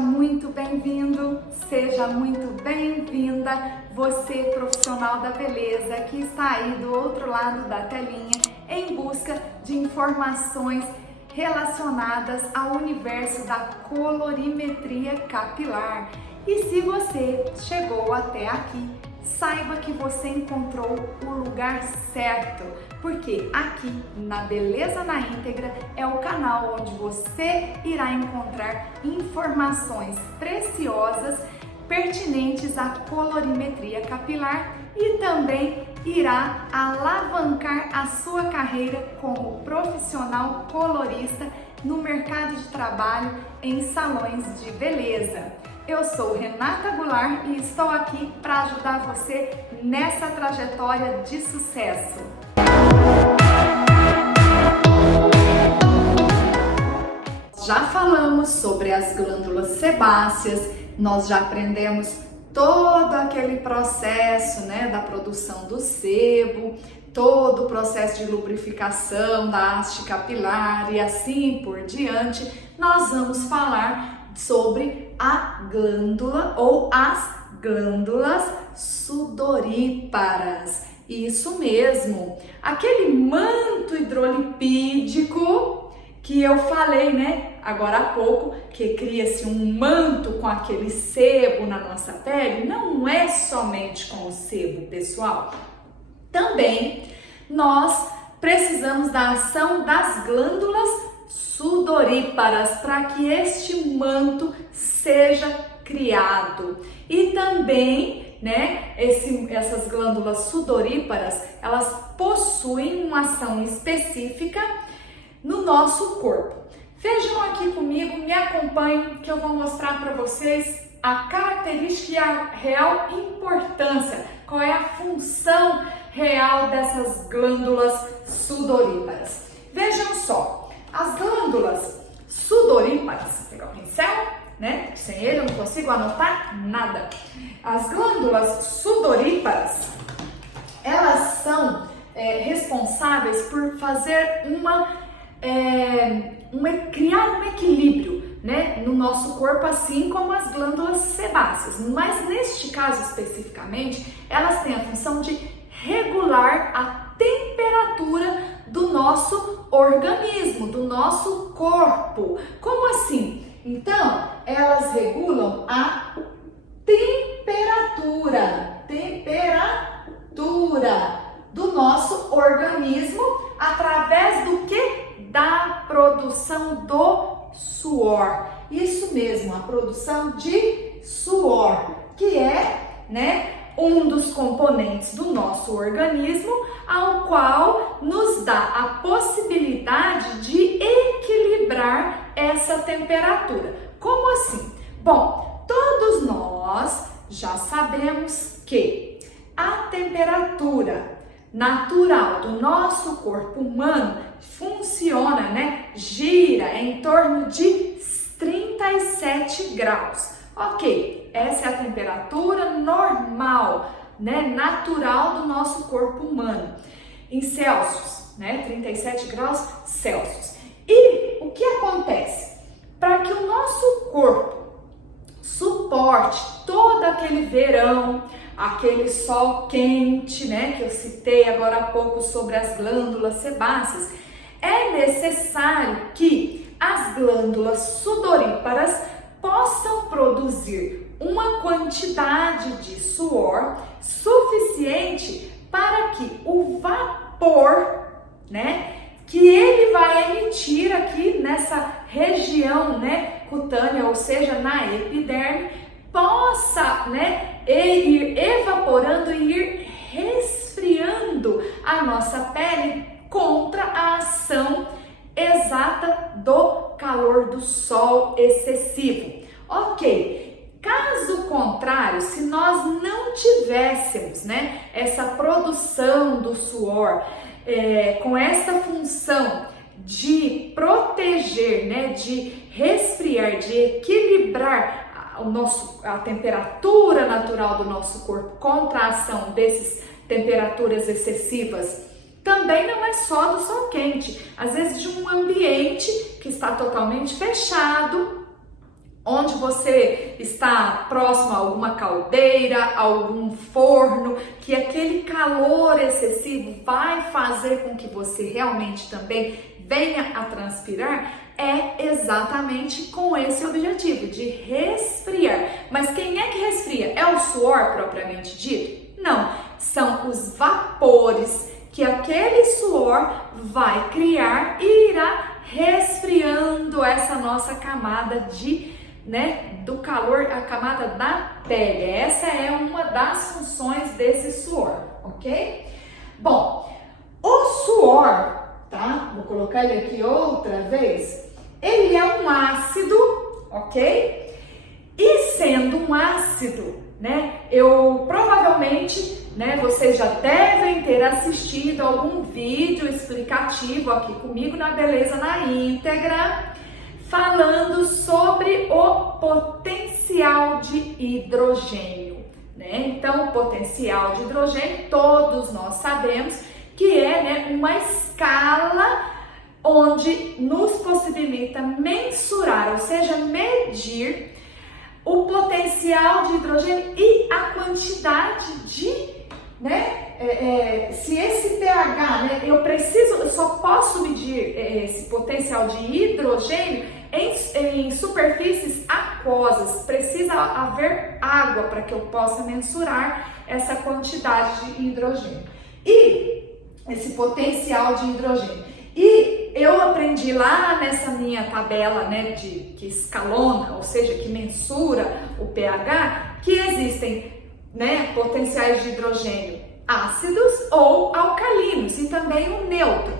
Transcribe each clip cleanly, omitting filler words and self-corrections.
muito bem-vindo, seja muito bem-vinda, você profissional da beleza que está aí do outro lado da telinha em busca de informações relacionadas ao universo da colorimetria capilar. E se você chegou até aqui, saiba que você encontrou o lugar certo, porque aqui na Beleza na Íntegra é o canal onde você irá encontrar informações preciosas pertinentes à colorimetria capilar e também irá alavancar a sua carreira como profissional colorista no mercado de trabalho em salões de beleza. Eu sou Renata Goulart e estou aqui para ajudar você nessa trajetória de sucesso. Já falamos sobre as glândulas sebáceas, nós já aprendemos todo aquele processo, da produção do sebo, todo o processo de lubrificação da haste capilar e assim por diante. Nós vamos falar sobre a glândula ou as glândulas sudoríparas. Isso mesmo, aquele manto hidrolipídico que eu falei, agora há pouco, que cria-se um manto com aquele sebo na nossa pele. Não é somente com o sebo, pessoal. Também nós precisamos da ação das glândulas sudoríparas para que este manto seja criado. E também, essas glândulas sudoríparas, elas possuem uma ação específica no nosso corpo. Vejam aqui comigo, me acompanhem que eu vou mostrar para vocês a característica e a real importância, qual é a função real dessas glândulas sudoríparas. Vejam só, as glândulas sudoríparas, vou pegar o pincel, sem ele eu não consigo anotar nada. As glândulas sudoríparas, elas são responsáveis por fazer criar um equilíbrio, no nosso corpo, assim como as glândulas sebáceas. Mas neste caso especificamente, elas têm a função de regular a temperatura do nosso organismo, do nosso corpo. Como assim? Então, elas regulam a temperatura do nosso organismo através do que? Da produção do suor. Isso mesmo, a produção de suor, que é, um dos componentes do nosso organismo, ao qual nos dá a possibilidade de equilibrar essa temperatura. Como assim? Bom, todos nós já sabemos que a temperatura natural do nosso corpo humano funciona, gira em torno de 37 graus. Ok, essa é a temperatura normal, natural do nosso corpo humano, em Celsius, 37 graus Celsius. E o que acontece? Para que o nosso corpo suporte todo aquele verão, aquele sol quente, que eu citei agora há pouco sobre as glândulas sebáceas, é necessário que as glândulas sudoríparas possam produzir uma quantidade de suor suficiente para que o vapor, que ele vai emitir aqui nessa região, cutânea, ou seja, na epiderme, possa, ir evaporando e ir resfriando a nossa pele contra a ação exata do calor do sol excessivo. Ok, caso contrário, se nós não tivéssemos, essa produção do suor com essa função de proteger, de resfriar, de equilibrar a temperatura natural do nosso corpo contra a ação dessas temperaturas excessivas, também não é só do sol quente, às vezes de um ambiente que está totalmente fechado, onde você está próximo a alguma caldeira, algum forno, que aquele calor excessivo vai fazer com que você realmente também venha a transpirar, é exatamente com esse objetivo, de resfriar. Mas quem é que resfria? É o suor propriamente dito? Não, são os vapores que aquele suor vai criar e irá resfriando essa nossa camada do calor, a camada da pele. Essa é uma das funções desse suor, ok? Bom, o suor, tá? Vou colocar ele aqui outra vez. Ele é um ácido, ok? E sendo um ácido, eu provavelmente, vocês já devem ter assistido algum vídeo explicativo aqui comigo na Beleza na Íntegra, falando sobre o potencial de hidrogênio, Então, o potencial de hidrogênio, todos nós sabemos que é uma escala onde nos possibilita mensurar, ou seja, medir o potencial de hidrogênio e a quantidade de, se esse pH, eu só posso medir esse potencial de hidrogênio em superfícies aquosas, precisa haver água para que eu possa mensurar essa quantidade de hidrogênio e esse potencial de hidrogênio. E eu aprendi lá nessa minha tabela, que escalona, ou seja, que mensura o pH, que existem, potenciais de hidrogênio ácidos ou alcalinos e também o neutro.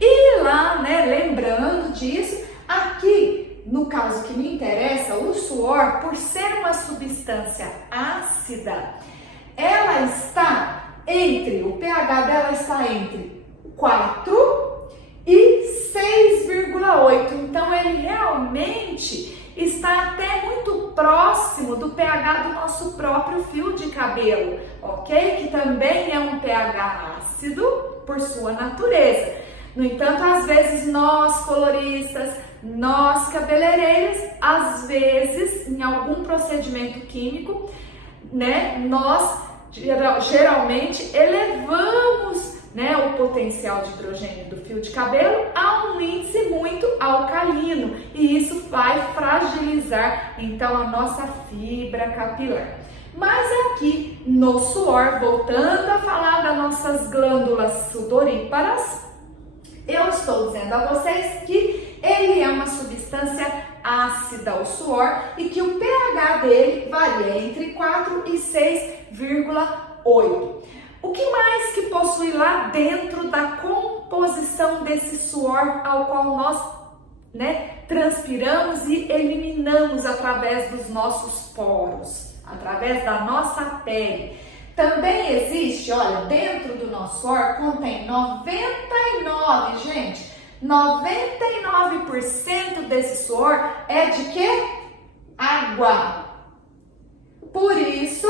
E lá, lembrando disso, aqui no caso que me interessa, o suor, por ser uma substância ácida, ela está o pH dela está entre 4 e 6,8, então ele realmente está até muito próximo do pH do nosso próprio fio de cabelo, ok? Que também é um pH ácido por sua natureza. No entanto, às vezes nós coloristas, nós cabeleireiros, às vezes em algum procedimento químico, nós geralmente elevamos o potencial de hidrogênio do fio de cabelo a um índice muito alcalino e isso vai fragilizar então a nossa fibra capilar. Mas aqui no suor, voltando a falar das nossas glândulas sudoríparas, eu estou dizendo a vocês que ele é uma substância ácida, o suor, e que o pH dele varia entre 4 e 6,8. O que mais que possui lá dentro da composição desse suor ao qual nós transpiramos e eliminamos através dos nossos poros, através da nossa pele? Também existe, olha, dentro do nosso suor contém 99% desse suor é de quê? Água. Por isso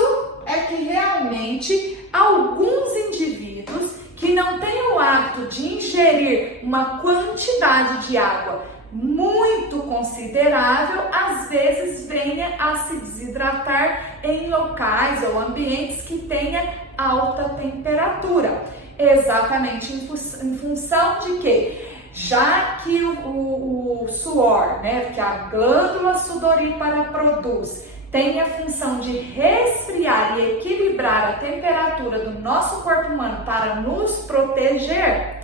é que realmente alguns indivíduos que não têm o hábito de ingerir uma quantidade de água muito considerável, às vezes venha a se desidratar em locais ou ambientes que tenha alta temperatura. Exatamente em função de quê? Já que o suor, que a glândula sudorípara produz, tem a função de resfriar e equilibrar a temperatura do nosso corpo humano para nos proteger,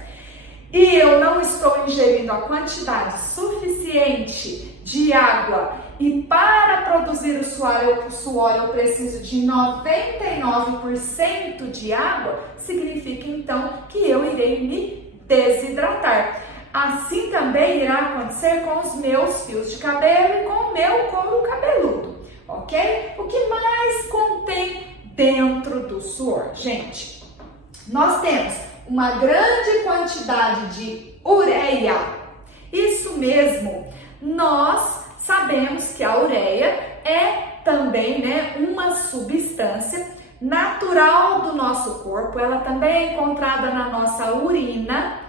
e eu não estou ingerindo a quantidade suficiente de água, e para produzir o suor eu preciso de 99% de água, significa então que eu irei me desidratar. Assim também irá acontecer com os meus fios de cabelo e com o meu couro cabeludo, ok? O que mais contém dentro do suor? Gente, nós temos uma grande quantidade de ureia. Isso mesmo, nós sabemos que a ureia é também uma substância natural do nosso corpo. Ela também é encontrada na nossa urina,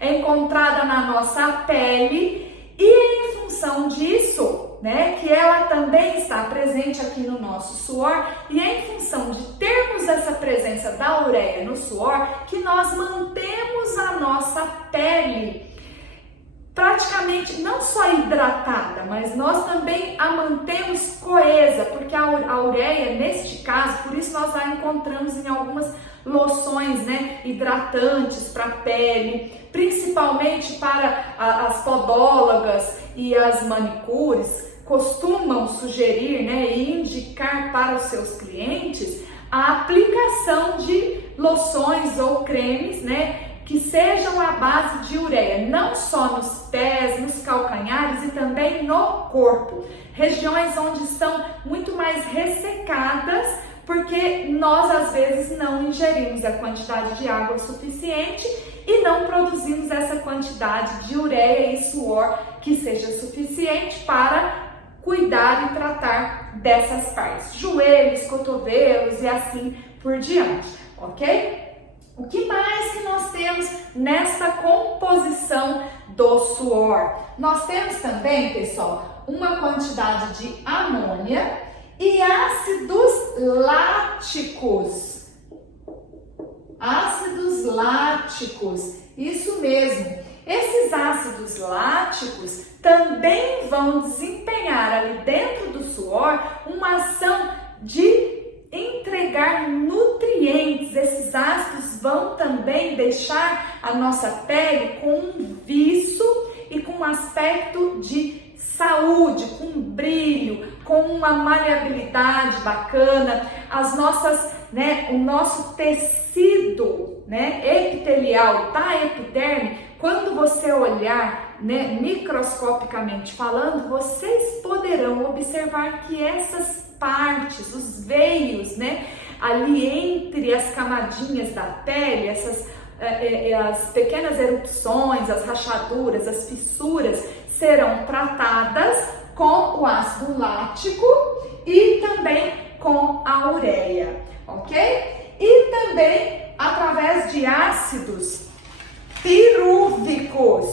é encontrada na nossa pele, e em função disso, né, que ela também está presente aqui no nosso suor, e é em função de termos essa presença da ureia no suor que nós mantemos a nossa pele praticamente não só hidratada, mas nós também a mantemos coesa, porque a ureia, neste caso, por isso nós a encontramos em algumas loções, né, hidratantes para a pele, principalmente para as podólogas e as manicures, costumam sugerir, né, e indicar para os seus clientes a aplicação de loções ou cremes, né, que sejam à base de ureia, não só nos pés, nos calcanhares e também no corpo, regiões onde são muito mais ressecadas, porque nós às vezes não ingerimos a quantidade de água suficiente e não produzimos essa quantidade de ureia e suor que seja suficiente para cuidar e tratar dessas partes, joelhos, cotovelos e assim por diante, ok? O que mais que nós temos nessa composição do suor? Nós temos também, pessoal, uma quantidade de amônia e ácidos láticos. Ácidos láticos, isso mesmo. Esses ácidos láticos também vão desempenhar ali dentro do suor uma ação de entregar nutrientes. Esses ácidos vão também deixar a nossa pele com um viço e com um aspecto de saúde, com um brilho, com uma maleabilidade bacana. As nossas, né, o nosso tecido, né, epitelial da epiderme, quando você olhar, né, microscopicamente falando, vocês poderão observar que essas partes, os veios, né, ali entre as camadinhas da pele, as pequenas erupções, as rachaduras, as fissuras serão tratadas com o ácido lático e também com a ureia, ok? E também através de ácidos pirúvicos,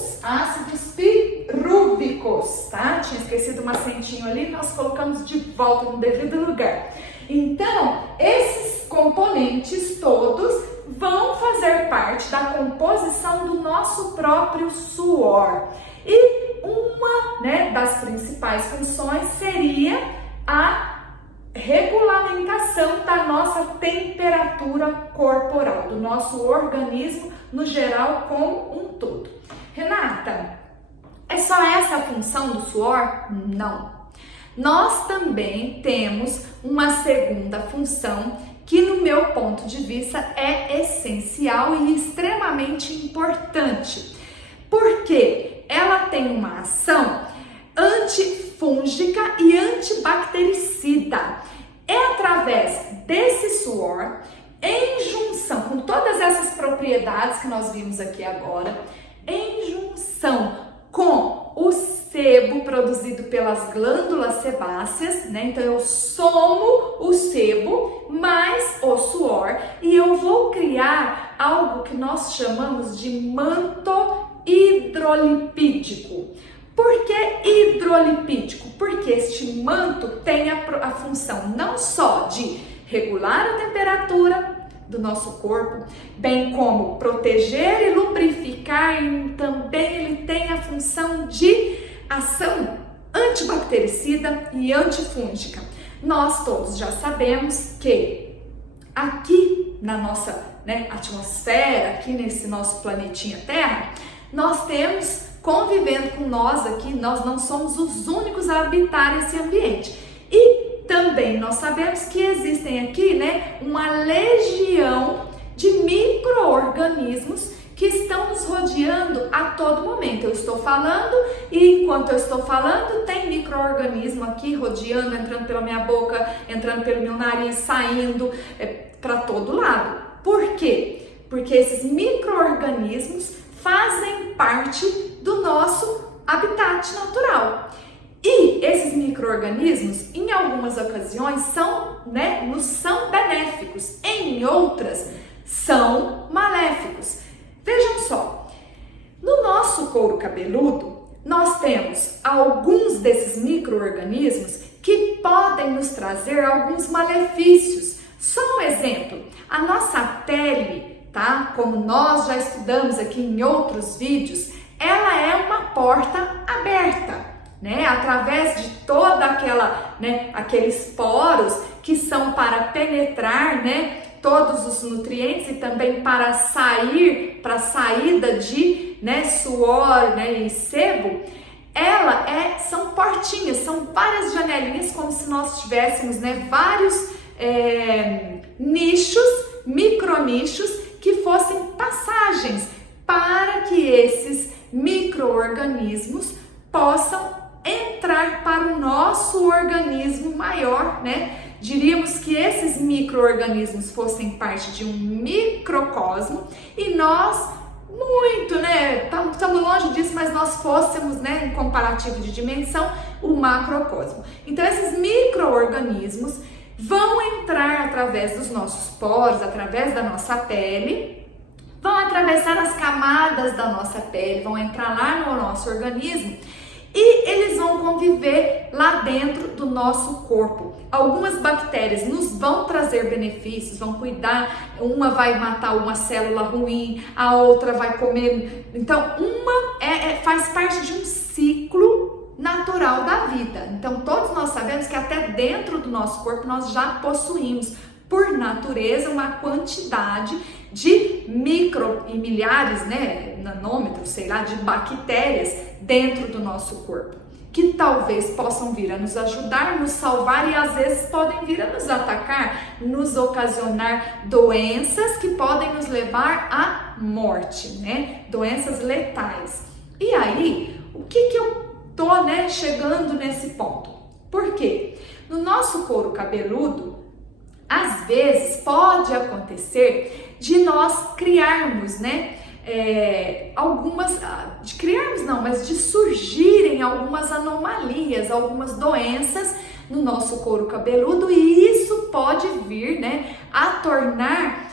tá? Tinha esquecido um acentinho ali, nós colocamos de volta no devido lugar. Então, esses componentes todos vão fazer parte da composição do nosso próprio suor. E uma, né, das principais funções seria a regulamentação da nossa temperatura corporal, do nosso organismo no geral como um todo. Renata, é só essa a função do suor? Não. Nós também temos uma segunda função que, no meu ponto de vista, é essencial e extremamente importante, porque ela tem uma ação antifúngica e antibactericida. É através desse suor, em junção com todas essas propriedades que nós vimos aqui agora, em junção com o sebo produzido pelas glândulas sebáceas, né? Então eu somo o sebo mais o suor e eu vou criar algo que nós chamamos de manto hidrolipídico. Por que hidrolipídico? Porque este manto tem a função não só de regular a temperatura do nosso corpo, bem como proteger e lubrificar, e também ele tem a função de ação antibactericida e antifúngica. Nós todos já sabemos que aqui na nossa, né, atmosfera, aqui nesse nosso planetinha Terra, nós temos, convivendo com nós aqui, nós não somos os únicos a habitar esse ambiente. E também nós sabemos que existem aqui, né, uma legião de micro-organismos que estão nos rodeando a todo momento. Eu estou falando e enquanto eu estou falando tem micro-organismo aqui rodeando, entrando pela minha boca, entrando pelo meu nariz, saindo para todo lado. Por quê? Porque esses micro-organismos fazem parte do nosso habitat natural. E esses micro-organismos, em algumas ocasiões, nos são benéficos, em outras, são maléficos. Vejam só, no nosso couro cabeludo, nós temos alguns desses micro-organismos que podem nos trazer alguns malefícios. Só um exemplo, a nossa pele, tá? Como nós já estudamos aqui em outros vídeos, ela é uma porta aberta, né? Através de toda aquela, né, aqueles poros que são para penetrar, né, todos os nutrientes e também para saída de, né, suor, né, e sebo. São portinhas, são várias janelinhas, como se nós tivéssemos, né, vários nichos, micronichos, que fossem passagens para que esses micro-organismos possam entrar para o nosso organismo maior, né? Diríamos que esses micro-organismos fossem parte de um microcosmo e nós, muito, né? Estamos longe disso, mas nós fôssemos, né, em comparativo de dimensão, o macrocosmo. Então, esses micro-organismos vão entrar através dos nossos poros, através da nossa pele, vão atravessar as camadas da nossa pele, vão entrar lá no nosso organismo e eles vão conviver lá dentro do nosso corpo. Algumas bactérias nos vão trazer benefícios, vão cuidar, uma vai matar uma célula ruim, a outra vai comer. Então, faz parte de um ciclo natural da vida. Então, todos nós sabemos que até dentro do nosso corpo nós já possuímos, por natureza, uma quantidade de micro e milhares, né, nanômetros, sei lá, de bactérias dentro do nosso corpo, que talvez possam vir a nos ajudar, nos salvar e às vezes podem vir a nos atacar, nos ocasionar doenças que podem nos levar à morte, né? Doenças letais. E aí, o que eu tô, né, chegando nesse ponto? Por quê? No nosso couro cabeludo, às vezes pode acontecer de nós criarmos, né, mas de surgirem algumas anomalias, algumas doenças no nosso couro cabeludo, e isso pode vir, né, a tornar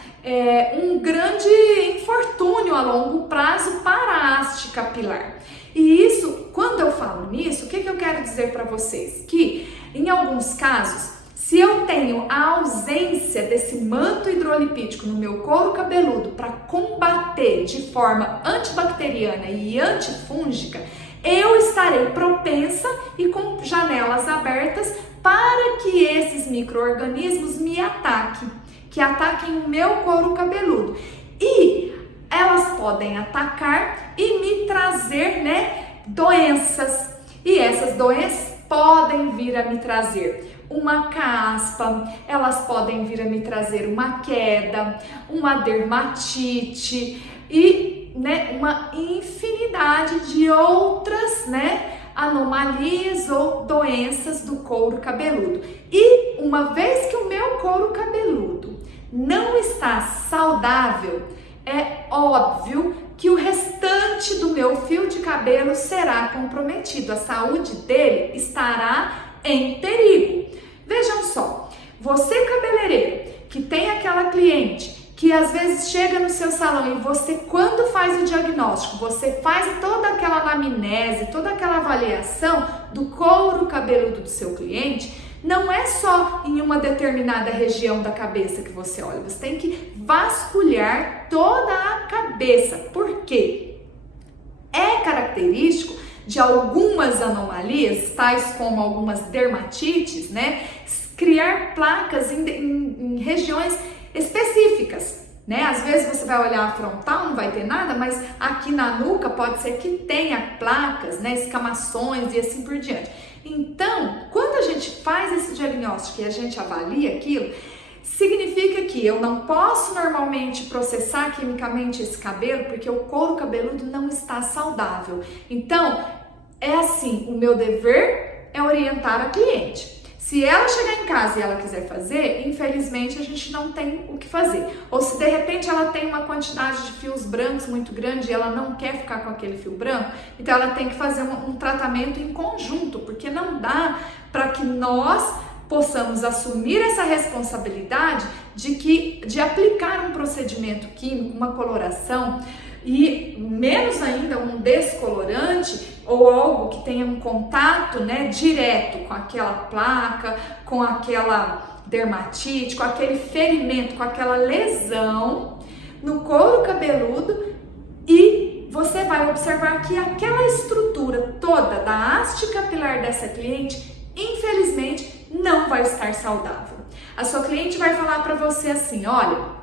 um grande infortúnio a longo prazo para a haste capilar. E isso, quando eu falo nisso, o que eu quero dizer para vocês? Que em alguns casos, se eu tenho a ausência desse manto hidrolipídico no meu couro cabeludo para combater de forma antibacteriana e antifúngica, eu estarei propensa e com janelas abertas para que esses micro-organismos me ataquem, que ataquem o meu couro cabeludo. E elas podem atacar e me trazer, né, doenças. E essas doenças podem vir a me trazer uma caspa, elas podem vir a me trazer uma queda, uma dermatite e, né, uma infinidade de outras, né, anomalias ou doenças do couro cabeludo. E uma vez que o meu couro cabeludo não está saudável, é óbvio que o restante do meu fio de cabelo será comprometido, a saúde dele estará em perigo. Vejam só, você cabeleireiro que tem aquela cliente que às vezes chega no seu salão e você, quando faz o diagnóstico, você faz toda aquela anamnese, toda aquela avaliação do couro cabeludo do seu cliente, não é só em uma determinada região da cabeça que você olha, você tem que vasculhar toda a cabeça, porque é característico de algumas anomalias, tais como algumas dermatites, né, criar placas em regiões específicas, né? Às vezes você vai olhar a frontal, não vai ter nada, mas aqui na nuca pode ser que tenha placas, né, escamações e assim por diante. Então, quando a gente faz esse diagnóstico e a gente avalia aquilo, significa que eu não posso normalmente processar quimicamente esse cabelo porque o couro cabeludo não está saudável. Então, é assim, o meu dever é orientar a cliente. Se ela chegar em casa e ela quiser fazer, infelizmente a gente não tem o que fazer. Ou se de repente ela tem uma quantidade de fios brancos muito grande e ela não quer ficar com aquele fio branco, então ela tem que fazer um tratamento em conjunto, porque não dá para que nós possamos assumir essa responsabilidade de aplicar um procedimento químico, uma coloração, e menos ainda um descolorante ou algo que tenha um contato, né, direto com aquela placa, com aquela dermatite, com aquele ferimento, com aquela lesão no couro cabeludo, e você vai observar que aquela estrutura toda da haste capilar dessa cliente, infelizmente, não vai estar saudável. A sua cliente vai falar para você assim: olha,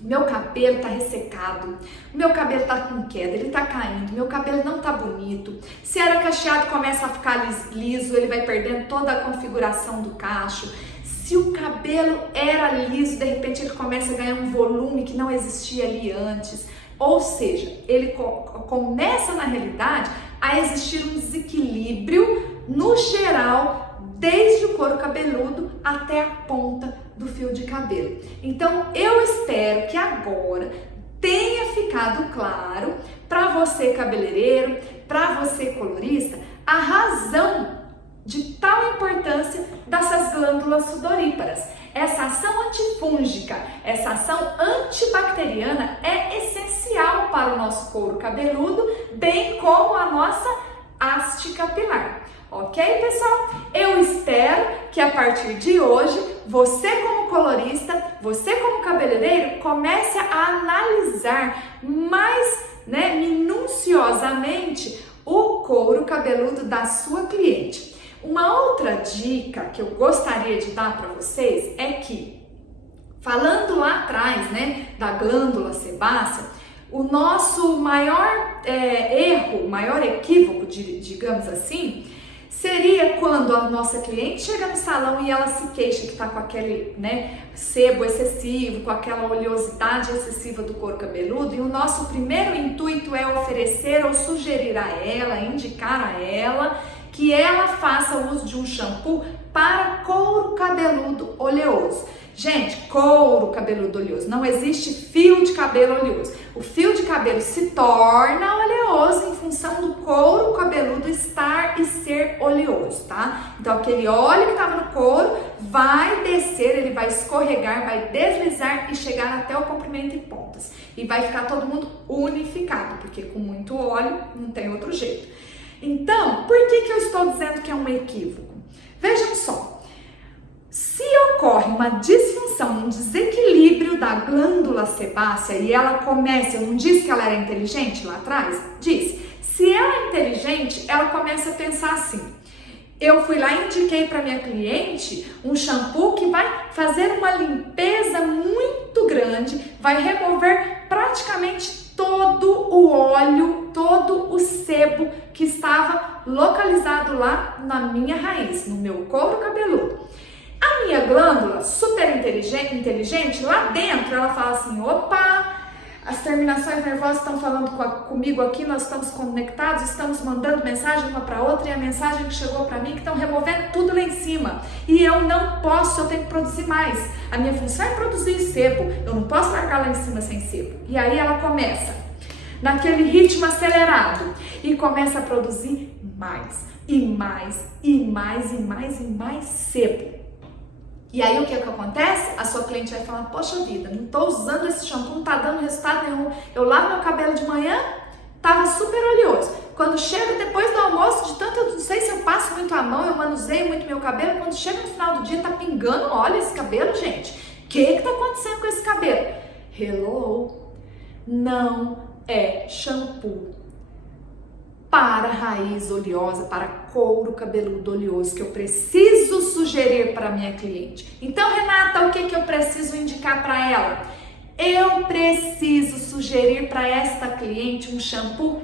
meu cabelo tá ressecado, meu cabelo tá com queda, ele tá caindo, meu cabelo não tá bonito. Se era cacheado, começa a ficar liso, ele vai perdendo toda a configuração do cacho. Se o cabelo era liso, de repente ele começa a ganhar um volume que não existia ali antes. Ou seja, ele começa na realidade a existir um desequilíbrio no geral, desde o couro cabeludo até a ponta do fio de cabelo. Então eu espero que agora tenha ficado claro para você cabeleireiro, para você colorista, a razão de tal importância dessas glândulas sudoríparas. Essa ação antifúngica, essa ação antibacteriana é essencial para o nosso couro cabeludo, bem como a nossa haste capilar. Ok, pessoal? Eu espero que a partir de hoje, você como colorista, você como cabeleireiro, comece a analisar mais, minuciosamente o couro cabeludo da sua cliente. Uma outra dica que eu gostaria de dar para vocês é que, falando lá atrás, da glândula sebácea, o nosso maior erro, maior equívoco, digamos assim, seria quando a nossa cliente chega no salão e ela se queixa que está com aquele sebo excessivo, com aquela oleosidade excessiva do couro cabeludo, e o nosso primeiro intuito é oferecer ou sugerir a ela, indicar a ela, que ela faça uso de um shampoo para couro cabeludo oleoso. Gente, couro cabeludo oleoso, não existe fio de cabelo oleoso. O fio de cabelo se torna oleoso em função do couro cabeludo estar e ser oleoso, tá? Então aquele óleo que estava no couro vai descer, ele vai escorregar, vai deslizar e chegar até o comprimento e pontas. E vai ficar todo mundo unificado, porque com muito óleo não tem outro jeito. Então, por que eu estou dizendo que é um equívoco? Vejam só, se ocorre uma disfunção, um desequilíbrio da glândula sebácea e ela começa, eu não disse que ela era inteligente lá atrás? Disse. Se ela é inteligente, ela começa a pensar assim: eu fui lá e indiquei para minha cliente um shampoo que vai fazer uma limpeza muito grande, vai remover praticamente todo o óleo, todo o sebo que estava localizado lá na minha raiz, no meu couro cabeludo. A minha glândula, super inteligente, lá dentro ela fala assim: opa, as terminações nervosas estão falando comigo aqui, nós estamos conectados, estamos mandando mensagem uma para outra, e a mensagem que chegou para mim que estão removendo tudo lá em cima. E eu não posso, eu tenho que produzir mais. A minha função é produzir sebo, eu não posso largar lá em cima sem sebo. E aí ela começa naquele ritmo acelerado e começa a produzir mais, e mais, e mais, e mais, e mais sebo. E aí o que acontece? A sua cliente vai falar: poxa vida, não tô usando esse shampoo, não tá dando resultado nenhum. Eu lavo meu cabelo de manhã, tava super oleoso. Quando chega depois do almoço, de tanto, eu não sei se eu passo muito a mão, eu manuseio muito meu cabelo, quando chega no final do dia tá pingando óleo esse cabelo, gente. O que tá acontecendo com esse cabelo? Hello, não é shampoo para raiz oleosa, para couro cabeludo oleoso que eu preciso sugerir para minha cliente. Então, Renata, o que eu preciso indicar para ela? Eu preciso sugerir para esta cliente um shampoo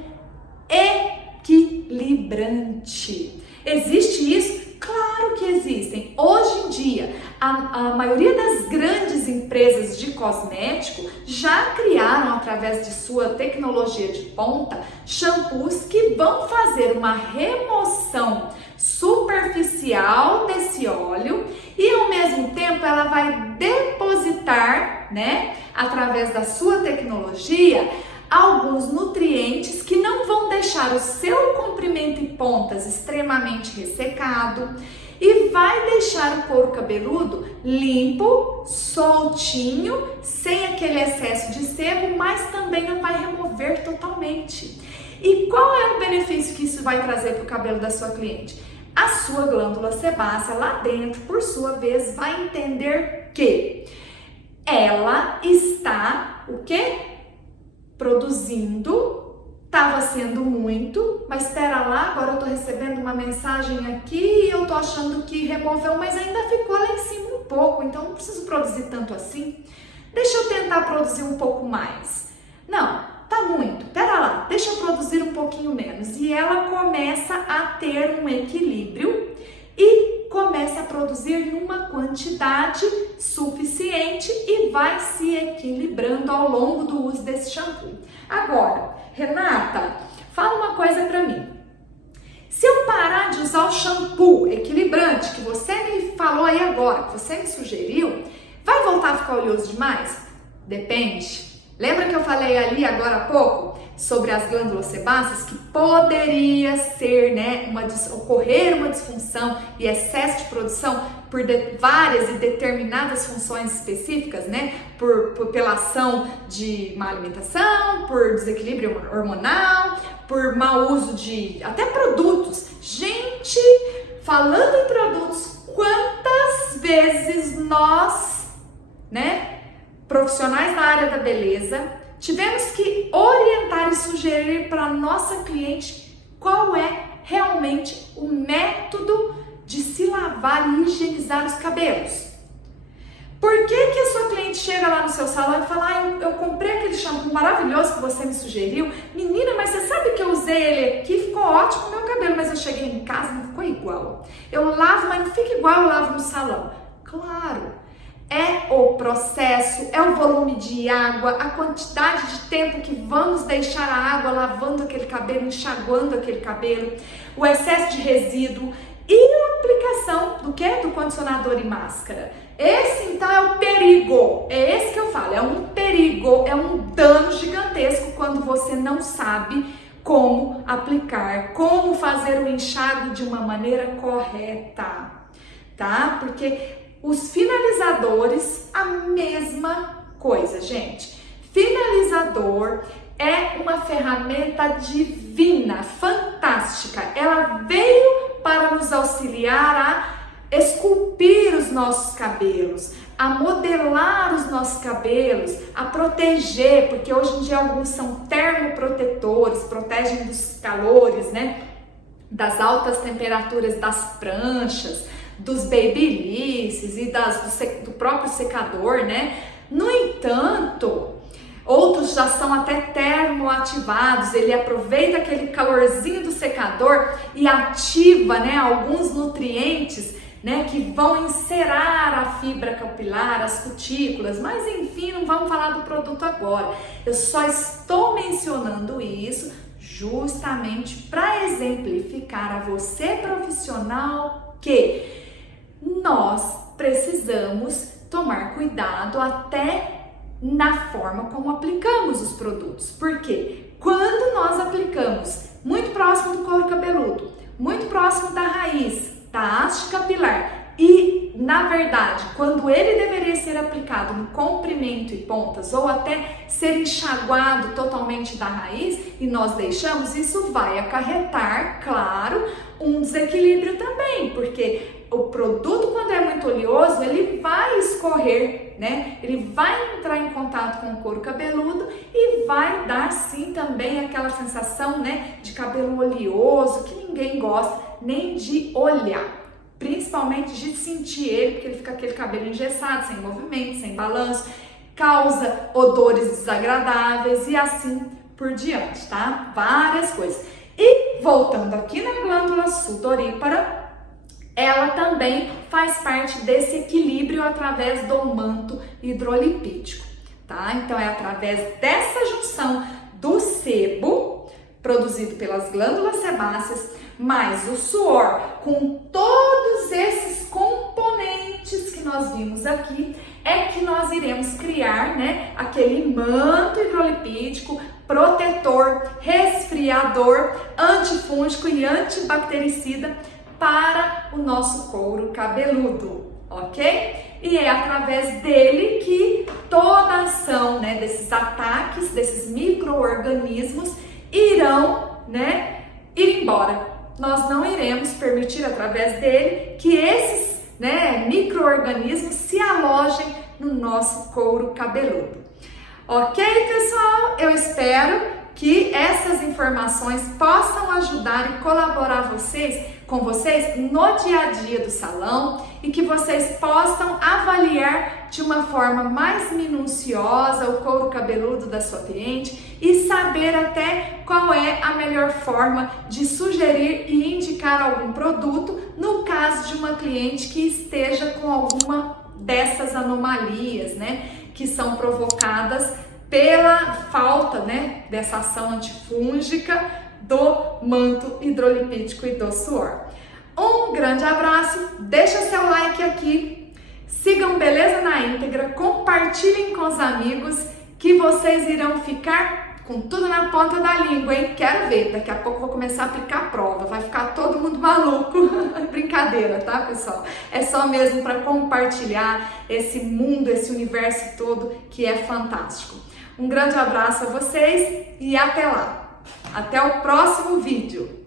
equilibrante. Existe isso? Claro que existem. Hoje em dia, a maioria das grandes empresas de cosmético já criaram, através de sua tecnologia de ponta, shampoos que vão fazer uma remoção superficial desse óleo e, ao mesmo tempo, ela vai depositar, através da sua tecnologia, alguns nutrientes que não vão deixar o seu comprimento e pontas extremamente ressecado, e vai deixar o couro cabeludo limpo, soltinho, sem aquele excesso de sebo, mas também não vai remover totalmente. E qual é o benefício que isso vai trazer para o cabelo da sua cliente? A sua glândula sebácea lá dentro, por sua vez, vai entender que ela está, o quê? Produzindo. Tava sendo muito, mas espera lá, agora eu tô recebendo uma mensagem aqui e eu tô achando que removeu, mas ainda ficou lá em cima um pouco, então não preciso produzir tanto assim. Deixa eu tentar produzir um pouco mais. Não, tá muito, espera lá, deixa eu produzir um pouquinho menos. E ela começa a ter um equilíbrio e começa a produzir numa quantidade suficiente e vai se equilibrando ao longo do uso desse shampoo. Agora, Renata, fala uma coisa pra mim. Se eu parar de usar o shampoo equilibrante que você me falou aí agora, que você me sugeriu, vai voltar a ficar oleoso demais? Depende. Lembra que eu falei ali agora há pouco sobre as glândulas sebáceas que poderia ser, né, ocorrer uma disfunção e excesso de produção por várias e determinadas funções específicas, né, pela ação de má alimentação, por desequilíbrio hormonal, por mau uso de até produtos. Gente, falando em produtos, quantas vezes nós, né, profissionais da área da beleza, tivemos que orientar e sugerir para nossa cliente qual é realmente o método de se lavar e higienizar os cabelos. Por que que a sua cliente chega lá no seu salão e fala: eu comprei aquele shampoo maravilhoso que você me sugeriu, menina, mas você sabe que eu usei ele aqui, ficou ótimo o meu cabelo, mas eu cheguei em casa e não ficou igual. Eu lavo, mas não fica igual eu lavo no salão. Claro! É o processo, é o volume de água, a quantidade de tempo que vamos deixar a água lavando aquele cabelo, enxaguando aquele cabelo, o excesso de resíduo e a aplicação do quê? Do condicionador e máscara. Esse então é o perigo, é esse que eu falo, é um perigo, é um dano gigantesco quando você não sabe como aplicar, como fazer o enxágue de uma maneira correta, tá? Porque os finalizadores, a mesma coisa, gente. Finalizador é uma ferramenta divina, fantástica. Ela veio para nos auxiliar a esculpir os nossos cabelos, a modelar os nossos cabelos, a proteger, porque hoje em dia alguns são termoprotetores, protegem dos calores, né? Das altas temperaturas das pranchas, dos babyliss e do próprio secador, né? No entanto, outros já são até termoativados, ele aproveita aquele calorzinho do secador e ativa, né, alguns nutrientes, né, que vão encerar a fibra capilar, as cutículas, mas enfim, não vamos falar do produto agora. Eu só estou mencionando isso justamente para exemplificar a você profissional que nós precisamos tomar cuidado até na forma como aplicamos os produtos. Porque quando nós aplicamos muito próximo do couro cabeludo, muito próximo da raiz, da haste capilar, e na verdade, quando ele deveria ser aplicado no comprimento e pontas ou até ser enxaguado totalmente da raiz e nós deixamos, isso vai acarretar, claro, um desequilíbrio também, porque o produto, quando é muito oleoso, ele vai escorrer, né? Ele vai entrar em contato com o couro cabeludo e vai dar sim também aquela sensação, né, de cabelo oleoso que ninguém gosta nem de olhar. Principalmente de sentir ele, porque ele fica aquele cabelo engessado, sem movimento, sem balanço, causa odores desagradáveis e assim por diante, tá? Várias coisas. E voltando aqui na glândula sudorípara, ela também faz parte desse equilíbrio através do manto hidrolipídico, tá? Então é através dessa junção do sebo produzido pelas glândulas sebáceas, mais o suor, com todos esses componentes que nós vimos aqui, é que nós iremos criar, né, aquele manto hidrolipídico, protetor, resfriador, antifúngico e antibactericida para o nosso couro cabeludo, ok? E é através dele que toda a ação, né, desses ataques, desses micro-organismos irão, né, ir embora. Nós não iremos permitir através dele que esses, né, micro-organismos se alojem no nosso couro cabeludo. Ok, pessoal? Eu espero que essas informações possam ajudar e colaborar com vocês no dia a dia do salão e que vocês possam avaliar de uma forma mais minuciosa o couro cabeludo da sua cliente e saber até qual é a melhor forma de sugerir e indicar algum produto no caso de uma cliente que esteja com alguma dessas anomalias, né, que são provocadas pela falta, né, dessa ação antifúngica do manto hidrolipídico e do suor. Um grande abraço, deixa seu like aqui, sigam Beleza na Íntegra, compartilhem com os amigos que vocês irão ficar com tudo na ponta da língua, hein? Quero ver, daqui a pouco eu vou começar a aplicar a prova, vai ficar todo mundo maluco. Brincadeira, tá, pessoal? É só mesmo para compartilhar esse mundo, esse universo todo que é fantástico. Um grande abraço a vocês e até lá! Até o próximo vídeo!